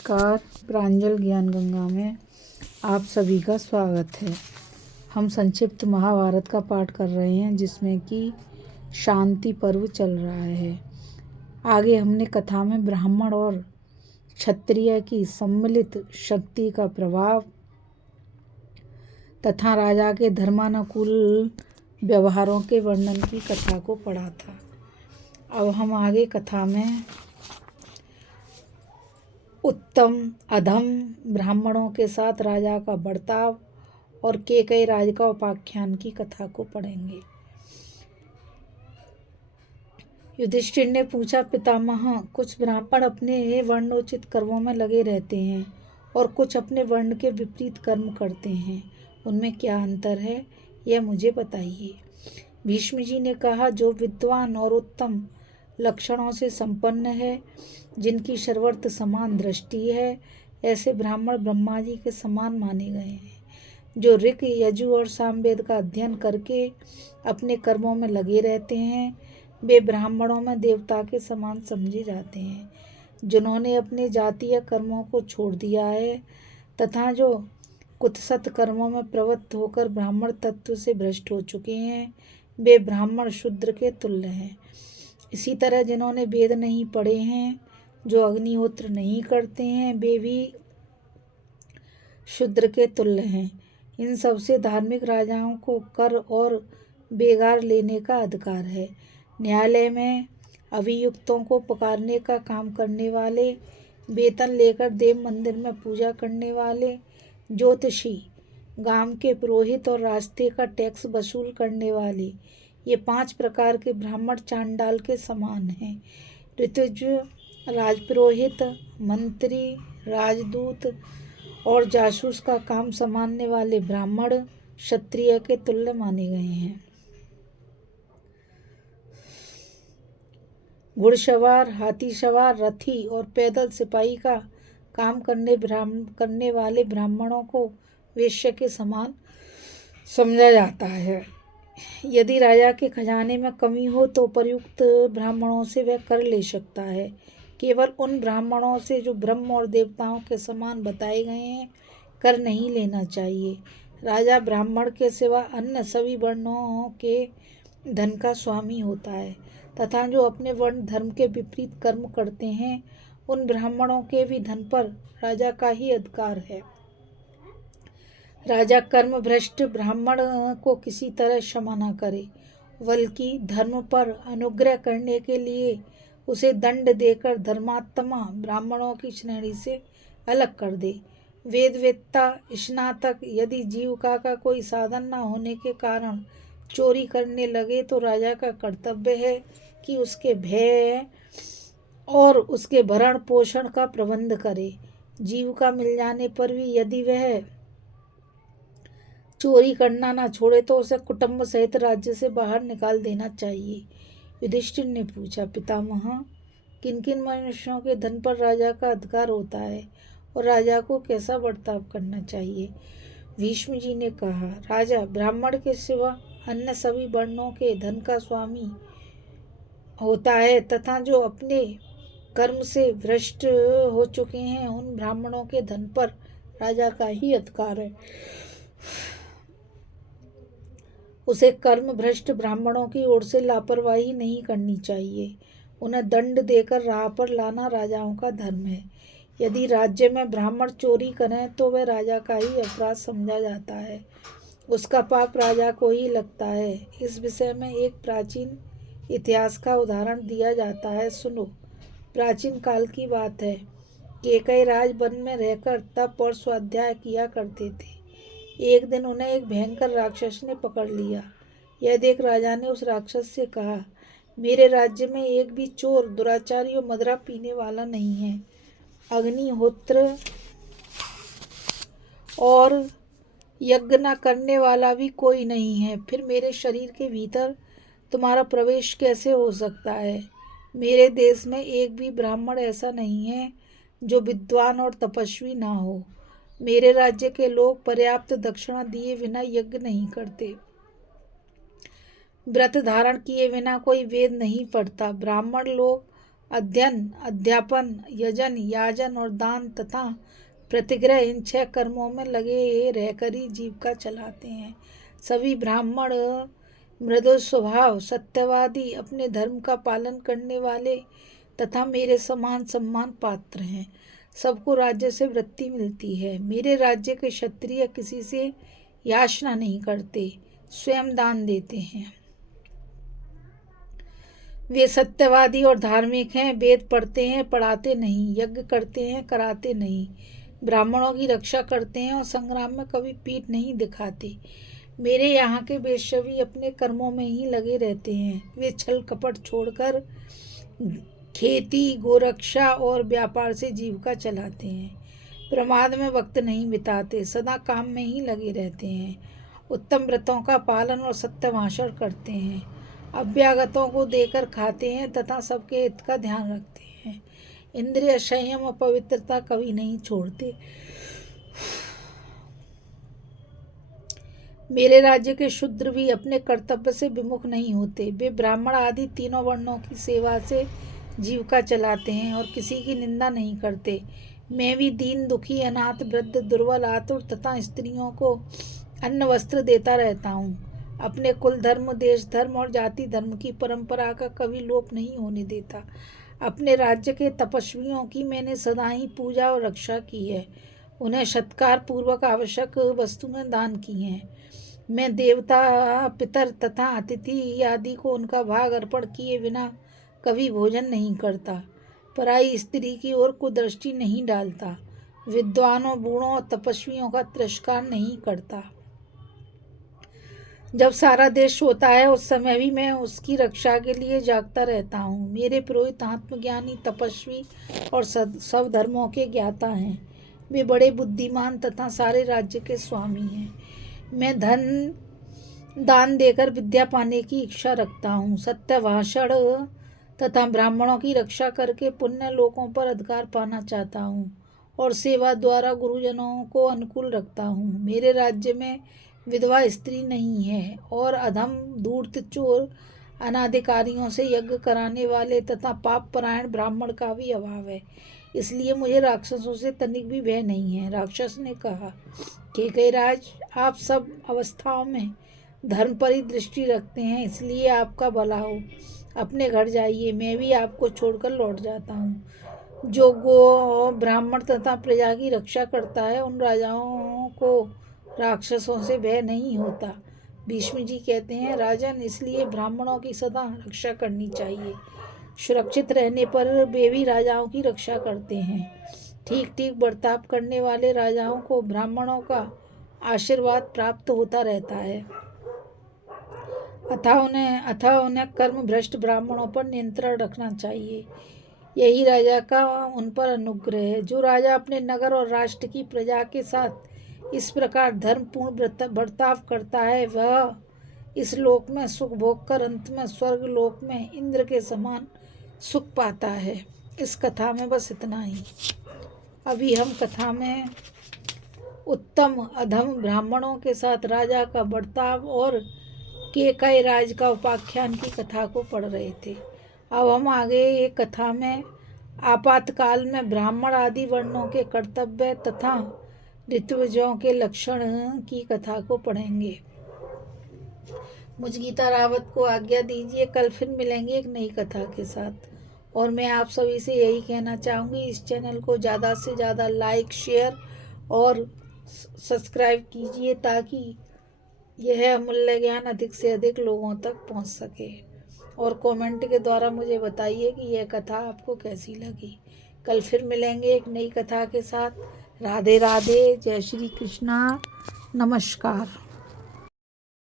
नमस्कार। प्रांजल ज्ञान गंगा में आप सभी का स्वागत है। हम संक्षिप्त महाभारत का पाठ कर रहे हैं, जिसमें कि शांति पर्व चल रहा है। आगे हमने कथा में ब्राह्मण और क्षत्रिय की सम्मिलित शक्ति का प्रभाव तथा राजा के धर्मानुकूल व्यवहारों के वर्णन की कथा को पढ़ा था। अब हम आगे कथा में उत्तम अधम ब्राह्मणों के साथ राजा का बर्ताव और कैकेयी राज का उपाख्यान की कथा को पढ़ेंगे। युधिष्ठिर ने पूछा, पितामह, कुछ ब्राह्मण अपने वर्णोचित कर्मों में लगे रहते हैं और कुछ अपने वर्ण के विपरीत कर्म करते हैं, उनमें क्या अंतर है, यह मुझे बताइए। भीष्म जी ने कहा, जो विद्वान और उत्तम लक्षणों से संपन्न है, जिनकी सर्वत्र समान दृष्टि है, ऐसे ब्राह्मण ब्रह्मा जी के समान माने गए हैं। जो ऋक, यजु और सामवेद का अध्ययन करके अपने कर्मों में लगे रहते हैं, वे ब्राह्मणों में देवता के समान समझे जाते हैं। जिन्होंने अपने जातीय कर्मों को छोड़ दिया है तथा जो कुत्सत कर्मों में प्रवृत्त होकर ब्राह्मण तत्व से भ्रष्ट हो चुके हैं, वे ब्राह्मण शूद्र के तुल्य हैं। इसी तरह जिन्होंने वेद नहीं पढ़े हैं, जो अग्निहोत्र नहीं करते हैं, वे भी शूद्र के तुल्य हैं। इन सबसे धार्मिक राजाओं को कर और बेगार लेने का अधिकार है। न्यायालय में अभियुक्तों को पुकारने का काम करने वाले, वेतन लेकर देव मंदिर में पूजा करने वाले, ज्योतिषी, गांव के पुरोहित और रास्ते का टैक्स वसूल करने वाले, ये 5 प्रकार के ब्राह्मण चांडाल के समान हैं। ऋतुज, राजपुरोहित, मंत्री, राजदूत और जासूस का काम संभालने वाले ब्राह्मण क्षत्रिय के तुल्य माने गए हैं। घुड़सवार, हाथी सवार, रथी और पैदल सिपाही का काम करने वाले ब्राह्मणों को वेश्या के समान समझा जाता है। यदि राजा के खजाने में कमी हो तो प्रयुक्त ब्राह्मणों से वह कर ले सकता है। केवल उन ब्राह्मणों से जो ब्रह्म और देवताओं के समान बताए गए हैं, कर नहीं लेना चाहिए। राजा ब्राह्मण के सिवा अन्य सभी वर्णों के धन का स्वामी होता है तथा जो अपने वर्ण धर्म के विपरीत कर्म करते हैं, उन ब्राह्मणों के भी धन पर राजा का ही अधिकार है। राजा कर्म भ्रष्ट ब्राह्मण को किसी तरह क्षमा न करे, बल्कि धर्म पर अनुग्रह करने के लिए उसे दंड देकर धर्मात्मा ब्राह्मणों की श्रेणी से अलग कर दे। वेदवेत्ता स्नातक यदि जीविका का कोई साधन न होने के कारण चोरी करने लगे तो राजा का कर्तव्य है कि उसके भय और उसके भरण पोषण का प्रबंध करे। जीविका मिल जाने पर भी यदि वह चोरी करना ना छोड़े तो उसे कुटुंब सहित राज्य से बाहर निकाल देना चाहिए। युधिष्ठिर ने पूछा, पितामह, किन किन मनुष्यों के धन पर राजा का अधिकार होता है और राजा को कैसा बर्ताव करना चाहिए। भीष्म जी ने कहा, राजा ब्राह्मण के सिवा अन्य सभी वर्णों के धन का स्वामी होता है तथा जो अपने कर्म से भ्रष्ट हो चुके हैं, उन ब्राह्मणों के धन पर राजा का ही अधिकार है। उसे कर्म भ्रष्ट ब्राह्मणों की ओर से लापरवाही नहीं करनी चाहिए। उन्हें दंड देकर राह पर लाना राजाओं का धर्म है। यदि राज्य में ब्राह्मण चोरी करें तो वह राजा का ही अपराध समझा जाता है, उसका पाप राजा को ही लगता है। इस विषय में एक प्राचीन इतिहास का उदाहरण दिया जाता है, सुनो। प्राचीन काल की बात है। कैकेयी राज वन में रहकर तप और स्वाध्याय किया करते थे। एक दिन उन्हें एक भयंकर राक्षस ने पकड़ लिया। यह देख राजा ने उस राक्षस से कहा, मेरे राज्य में एक भी चोर, दुराचारी और मदिरा पीने वाला नहीं है। अग्निहोत्र और यज्ञ न करने वाला भी कोई नहीं है। फिर मेरे शरीर के भीतर तुम्हारा प्रवेश कैसे हो सकता है। मेरे देश में एक भी ब्राह्मण ऐसा नहीं है जो विद्वान और तपस्वी ना हो। मेरे राज्य के लोग पर्याप्त दक्षिणा दिए बिना यज्ञ नहीं करते, व्रत धारण किए बिना कोई वेद नहीं पढ़ता। ब्राह्मण लोग अध्ययन, अध्यापन, यजन, याजन और दान तथा प्रतिग्रह, इन 6 कर्मों में लगे रहकर ही जीविका चलाते हैं। सभी ब्राह्मण मृदु स्वभाव, सत्यवादी, अपने धर्म का पालन करने वाले तथा मेरे समान सम्मान पात्र हैं। सबको राज्य से वृत्ति मिलती है। मेरे राज्य के क्षत्रिय किसी से याचना नहीं करते, स्वयं दान देते हैं। वे सत्यवादी और धार्मिक हैं, वेद पढ़ते हैं, पढ़ाते नहीं, यज्ञ करते हैं, कराते नहीं, ब्राह्मणों की रक्षा करते हैं और संग्राम में कभी पीठ नहीं दिखाते। मेरे यहाँ के वैश्यवी अपने कर्मों में ही लगे रहते हैं। वे छल कपट छोड़कर खेती, गोरक्षा और व्यापार से जीविका चलाते हैं। प्रमाद में वक्त नहीं बिताते, सदा काम में ही लगे रहते हैं। उत्तम व्रतों का पालन और सत्य भाषण करते हैं। अभ्यागतों को देकर खाते हैं तथा सबके हित का ध्यान रखते हैं। इंद्रिय संयम और पवित्रता कभी नहीं छोड़ते। मेरे राज्य के शूद्र भी अपने कर्तव्य से विमुख नहीं होते। वे ब्राह्मण आदि तीनों वर्णों की सेवा से जीविका चलाते हैं और किसी की निंदा नहीं करते। मैं भी दीन, दुखी, अनाथ, वृद्ध, दुर्बल, आतुर तथा स्त्रियों को अन्न वस्त्र देता रहता हूँ। अपने कुल धर्म, देश धर्म और जाति धर्म की परंपरा का कभी लोप नहीं होने देता। अपने राज्य के तपस्वियों की मैंने सदा ही पूजा और रक्षा की है। उन्हें सत्कार पूर्वक आवश्यक वस्तुएं दान की हैं। मैं देवता, पितर तथा अतिथि आदि को उनका भाग अर्पण किए बिना कभी भोजन नहीं करता। पराई स्त्री की ओर कुदृष्टि नहीं डालता। विद्वानों, बूढ़ों और तपस्वियों का तिरस्कार नहीं करता। जब सारा देश सोता है उस समय भी मैं उसकी रक्षा के लिए जागता रहता हूँ। मेरे पुरोहित आत्मज्ञानी, तपस्वी और सब धर्मों के ज्ञाता हैं। वे बड़े बुद्धिमान तथा सारे राज्य के स्वामी हैं। मैं धन दान देकर विद्या पाने की इच्छा रखता हूँ। सत्य भाषण तथा ब्राह्मणों की रक्षा करके पुण्य लोकों पर अधिकार पाना चाहता हूँ और सेवा द्वारा गुरुजनों को अनुकूल रखता हूँ। मेरे राज्य में विधवा स्त्री नहीं है और अधम, धूर्त, चोर, अनाधिकारियों से यज्ञ कराने वाले तथा पाप परायण ब्राह्मण का भी अभाव है। इसलिए मुझे राक्षसों से तनिक भी भय नहीं है। राक्षस ने कहा, केकयराज, आप सब अवस्थाओं में धर्म पर ही दृष्टि रखते हैं, इसलिए आपका भला हो। अपने घर जाइए, मैं भी आपको छोड़कर लौट जाता हूँ। जो गो, ब्राह्मण तथा प्रजा की रक्षा करता है, उन राजाओं को राक्षसों से भय नहीं होता। भीष्म जी कहते हैं, राजन, इसलिए ब्राह्मणों की सदा रक्षा करनी चाहिए। सुरक्षित रहने पर वे भी राजाओं की रक्षा करते हैं। ठीक ठीक बर्ताव करने वाले राजाओं को ब्राह्मणों का आशीर्वाद प्राप्त होता रहता है। अतः उन्हें कर्म भ्रष्ट ब्राह्मणों पर नियंत्रण रखना चाहिए। यही राजा का उन पर अनुग्रह है। जो राजा अपने नगर और राष्ट्र की प्रजा के साथ इस प्रकार धर्मपूर्ण बर्ताव करता है, वह इस लोक में सुख भोग कर अंत में स्वर्ग लोक में इंद्र के समान सुख पाता है। इस कथा में बस इतना ही। अभी हम कथा में उत्तम अधम ब्राह्मणों के साथ राजा का बर्ताव और केकयराज का उपाख्यान की कथा को पढ़ रहे थे। अब हम आगे ये कथा में आपातकाल में ब्राह्मण आदि वर्णों के कर्तव्य तथा ऋत्विजों के लक्षण की कथा को पढ़ेंगे। मुझ गीता रावत को आज्ञा दीजिए। कल फिर मिलेंगे एक नई कथा के साथ। और मैं आप सभी से यही कहना चाहूँगी, इस चैनल को ज़्यादा से ज़्यादा लाइक, शेयर और सब्सक्राइब कीजिए ताकि यह अमूल्य ज्ञान अधिक से अधिक लोगों तक पहुंच सके। और कमेंट के द्वारा मुझे बताइए कि यह कथा आपको कैसी लगी। कल फिर मिलेंगे एक नई कथा के साथ। राधे राधे, जय श्री कृष्णा, नमस्कार।